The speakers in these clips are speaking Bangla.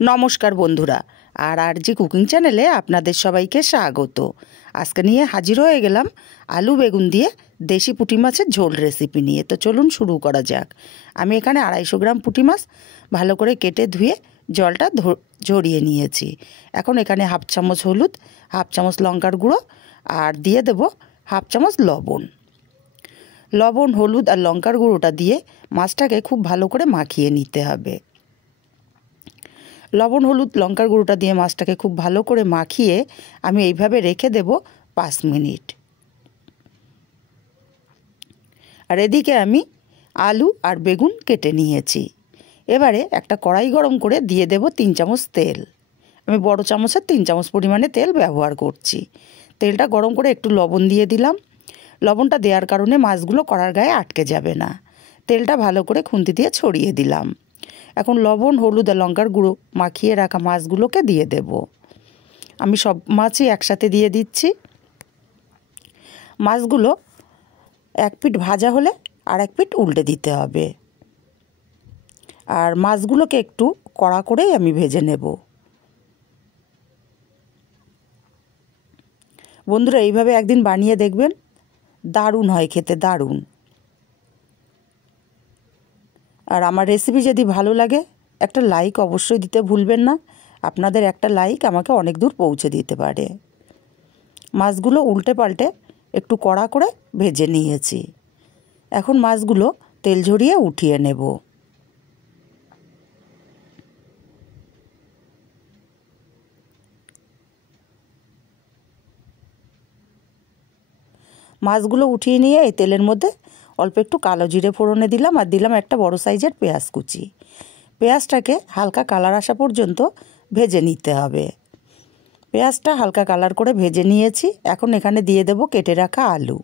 নমস্কার বন্ধুরা, আর জি কুকিং চ্যানেলে আপনাদের সবাইকে স্বাগত। আজকে নিয়ে হাজির হয়ে গেলাম আলু বেগুন দিয়ে দেশি পুঁটি মাছের ঝোল রেসিপি নিয়ে। তো চলুন শুরু করা যাক। আমি এখানে 250 গ্রাম পুঁটি মাছ ভালো করে কেটে ধুয়ে জলটা ঝরিয়ে নিয়েছি। এখন এখানে হাফ চামচ হলুদ, হাফ চামচ লঙ্কার গুঁড়ো আর দিয়ে দেব হাফ চামচ লবণ। হলুদ আর লঙ্কার গুঁড়োটা দিয়ে মাছটাকে খুব ভালো করে মাখিয়ে নিতে হবে। লবণ হলুদ লঙ্কার গুঁড়োটা দিয়ে মাছটাকে খুব ভালো করে মাখিয়ে আমি এইভাবে রেখে দেব 5 মিনিট। আর এদিকে আমি আলু আর বেগুন কেটে নিয়েছি। এবারে একটা কড়াই গরম করে দিয়ে দেব 3 চামচ তেল। আমি বড় চামচের 3 চামচ পরিমাণে তেল ব্যবহার করছি। তেলটা গরম করে একটু লবণ দিয়ে দিলাম। লবণটা দেওয়ার কারণে মাছগুলো কড়ার গায়ে আটকে যাবে না। তেলটা ভালো করে খুন্তি দিয়ে ছড়িয়ে দিলাম। এখন লবণ হলুদ আর লঙ্কার গুঁড়ো মাখিয়ে রাখা মাছগুলোকে দিয়ে দেব। আমি সব মাছই একসাথে দিয়ে দিচ্ছি। মাছগুলো এক পিঠ ভাজা হলে আর এক পিঠ উল্টে দিতে হবে। আর মাছগুলোকে একটু কড়া করেই আমি ভেজে নেব। বন্ধুরা, এইভাবে একদিন বানিয়ে দেখবেন, দারুণ হয় খেতে, দারুণ। আর আমার রেসিপি যদি ভালো লাগে একটা লাইক অবশ্যই দিতে ভুলবেন না। আপনাদের একটা লাইক আমাকে অনেক দূর পৌঁছে দিতে পারে। মাছগুলো উল্টে পাল্টে একটু কড়া করে ভেজে নিয়েছি। এখন মাছগুলো তেল ঝরিয়ে উঠিয়ে নেব। মাছগুলো উঠিয়ে নিয়ে এই তেলের মধ্যে অল্প একটু কালো জিরে ফোড়নে দিলাম আর দিলাম একটা বড় সাইজের পেঁয়াজ কুচি। পেঁয়াজটাকে হালকা কালার আসা পর্যন্ত ভেজে নিতে হবে। পেঁয়াজটা হালকা কালার করে ভেজে নিয়েছি। এখন এখানে দিয়ে দেব কেটে রাখা আলু।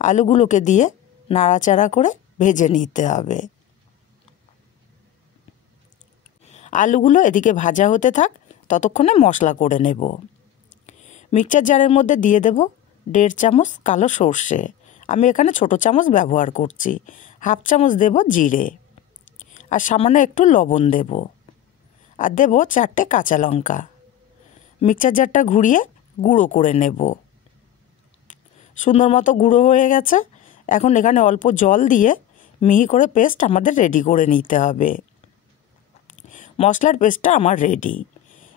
আলুগুলোকে দিয়ে নাড়াচাড়া করে ভেজে নিতে হবে। আলুগুলো এদিকে ভাজা হতে থাক, ততক্ষণে মশলা করে নেব। মিক্সচার জারের মধ্যে দিয়ে দেব 1.5 চামচ কালো সর্ষে। আমি এখানে ছোট চামচ ব্যবহার করছি। হাফ চামচ দেব জিরে আর সামান্য একটু লবণ দেব আর দেব 4টে কাঁচা লঙ্কা। মিক্সচার জারটা ঘুরিয়ে গুঁড়ো করে নেব। সুন্দর মতো গুঁড়ো হয়ে গেছে। এখন এখানে অল্প জল দিয়ে মিহি করে পেস্ট আমাদের রেডি করে নিতে হবে। মশলার পেস্টটা আমার রেডি।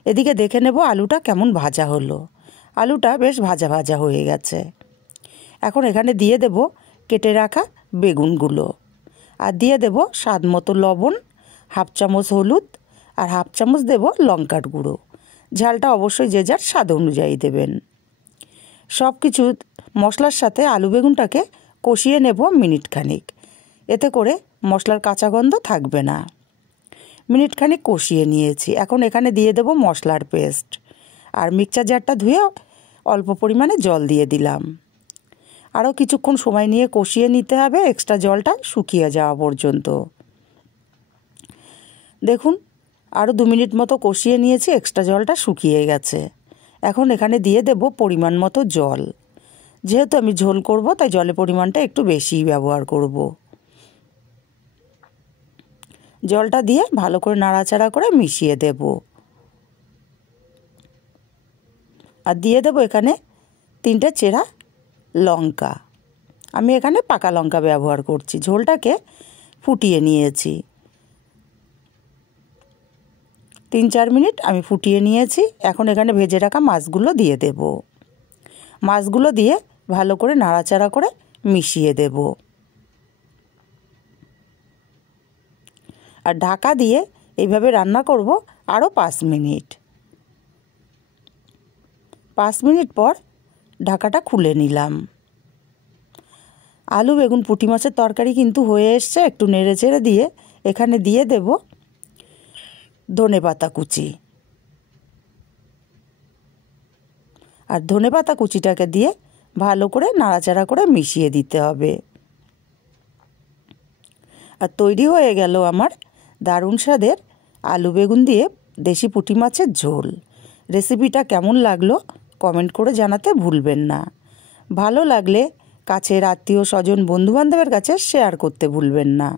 এদিকে দেখে নেব আলুটা কেমন ভাজা হলো। আলুটা বেশ ভাজা ভাজা হয়ে গেছে। এখন এখানে দিয়ে দেব কেটে রাখা বেগুনগুলো আর দিয়ে দেব স্বাদ মতো লবণ, হাফ চামচ হলুদ আর হাফ চামচ দেব লঙ্কার গুঁড়ো। ঝালটা অবশ্যই যে যার স্বাদ অনুযায়ী দেবেন। সব কিছু মশলার সাথে আলু বেগুনটাকে কষিয়ে নেব মিনিট খানিক। এতে করে মশলার কাঁচা গন্ধ থাকবে না। মিনিট খানিক কষিয়ে নিয়েছি। এখন এখানে দিয়ে দেব মশলার পেস্ট আর মিক্সচার জারটা ধুয়ে অল্প পরিমাণে জল দিয়ে দিলাম। আরও কিছুক্ষণ সময় নিয়ে কষিয়ে নিতে হবে, এক্সট্রা জলটা শুকিয়ে যাওয়া পর্যন্ত। দেখুন, আরও 2 মিনিট মতো কষিয়ে নিয়েছি, এক্সট্রা জলটা শুকিয়ে গেছে। এখন এখানে দিয়ে দেব পরিমাণ মতো জল। যেহেতু আমি ঝোল করব তাই জলের পরিমাণটা একটু বেশিই ব্যবহার করব। জলটা দিয়ে ভালো করে নাড়াচাড়া করে মিশিয়ে দেব। আর দিয়ে দেব এখানে 3টে চেরা লঙ্কা। আমি এখানে পাকা লঙ্কা ব্যবহার করছি। ঝোলটাকে ফুটিয়ে নিয়েছি। 3-4 মিনিট আমি ফুটিয়ে নিয়েছি। এখন এখানে ভেজে রাখা মাছগুলো দিয়ে দেব। মাছগুলো দিয়ে ভালো করে নাড়াচাড়া করে মিশিয়ে দেব। আর ঢাকা দিয়ে এইভাবে রান্না করব আরও 5 মিনিট। 5 মিনিট পর ঢাকাটা খুলে নিলাম। আলু বেগুন পুঁটি মাছের তরকারি কিন্তু হয়ে এসছে। একটু নেড়ে চেড়ে দিয়ে এখানে দিয়ে দেব ধনেপাতা কুচি। আর ধনেপাতা কুচিটাকে দিয়ে ভালো করে নাড়াচাড়া করে মিশিয়ে দিতে হবে। আর তৈরি হয়ে গেল আমার দারুণ স্বাদের আলু বেগুন দিয়ে দেশি পুঁটি মাছের ঝোল। রেসিপিটা কেমন লাগলো কমেন্ট করে জানাতে ভুলবেন না। ভালো লাগলে কাছের আত্মীয় স্বজন বন্ধুবান্ধবের কাছে শেয়ার করতে ভুলবেন না।